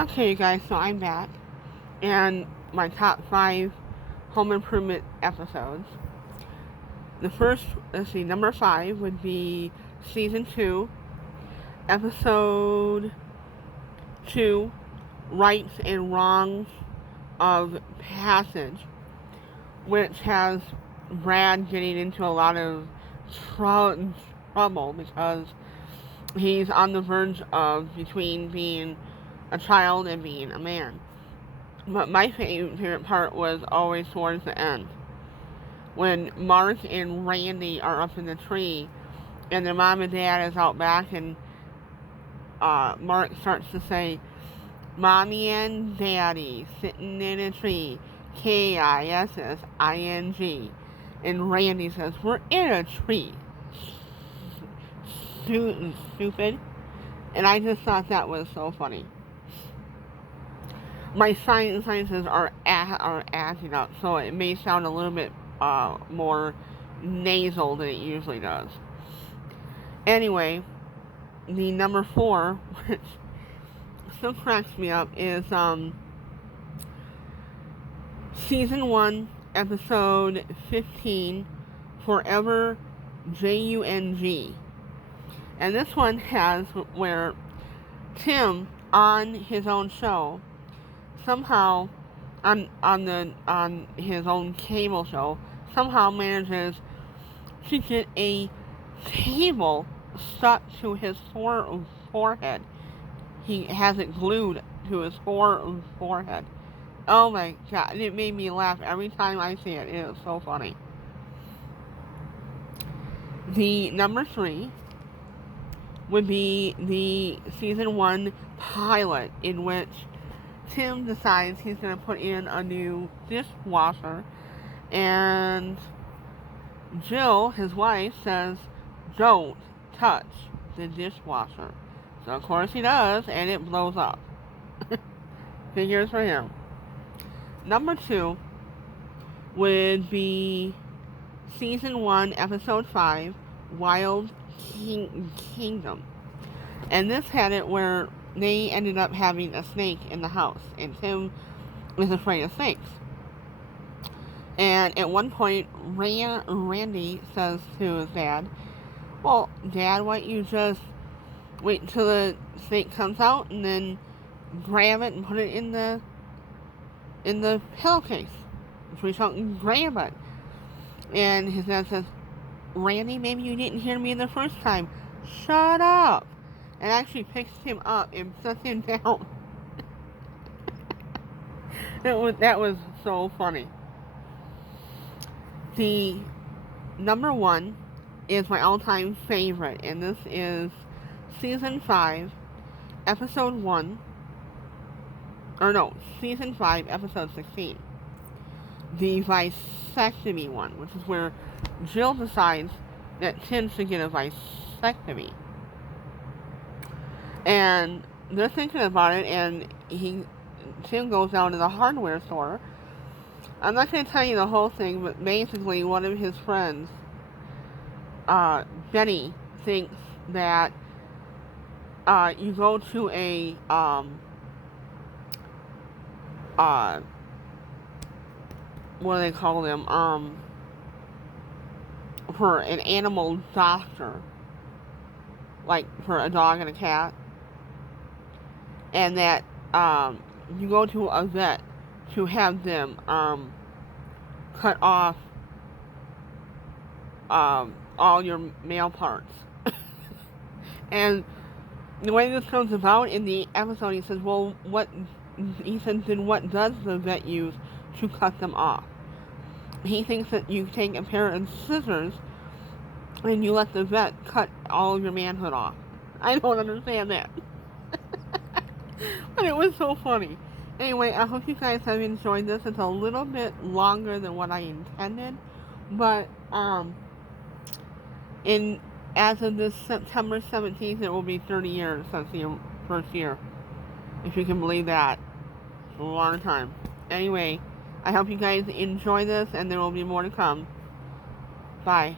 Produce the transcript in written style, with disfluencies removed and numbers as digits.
Okay, you guys, so I'm back, and my top 5 home improvement episodes. The first, number 5 would be season 2, episode 2, Rights and Wrongs of Passage, which has Brad getting into a lot of trouble because he's on the verge of between being a child and being a man. But my favorite part was always towards the end. When Mark and Randy are up in the tree and their mom and dad is out back and Mark starts to say, Mommy and Daddy sitting in a tree, Kissing. And Randy says, we're in a tree. Stupid. And I just thought that was so funny. My sinuses are acting up, so it may sound a little bit more nasal than it usually does. Anyway, the number 4, which still cracks me up, is season 1, episode 15, Forever Jung. And this one has where Tim, on his own show, somehow on his own cable show, somehow manages to get a cable stuck to his forehead. He has it glued to his forehead. Oh my god, it made me laugh every time I see it. It is so funny. The number 3 would be the season 1 pilot, in which Tim decides he's going to put in a new dishwasher, and Jill, his wife, says, don't touch the dishwasher. So of course he does, and it blows up. Figures for him. Number 2 would be season 1, episode 5, Wild Kingdom. And this had it where they ended up having a snake in the house, and Tim was afraid of snakes. And at one point, Randy says to his dad, well, Dad, why don't you just wait until the snake comes out and then grab it and put it in the pillowcase, so we don't grab it. And his dad says, Randy, maybe you didn't hear me the first time. Shut up. And actually picks him up and sets him down. That was so funny. The number 1 is my all-time favorite, and this is season 5, episode 1. Season 5, episode 16. The vasectomy one, which is where Jill decides that Tim should get a vasectomy. And they're thinking about it, and Tim goes down to the hardware store. I'm not going to tell you the whole thing, but basically one of his friends, Benny, thinks that you go to a what do they call them? For an animal doctor, like for a dog and a cat, and that you go to a vet to have them cut off all your male parts. And the way this comes about in the episode, he says, well, then what does the vet use to cut them off? He thinks that you take a pair of scissors and you let the vet cut all of your manhood off. I don't understand that. But it was so funny. Anyway, I hope you guys have enjoyed this. It's a little bit longer than what I intended, but as of this September 17th, it will be 30 years since the first year. If you can believe that. It's a long time. Anyway, I hope you guys enjoy this, and there will be more to come. Bye.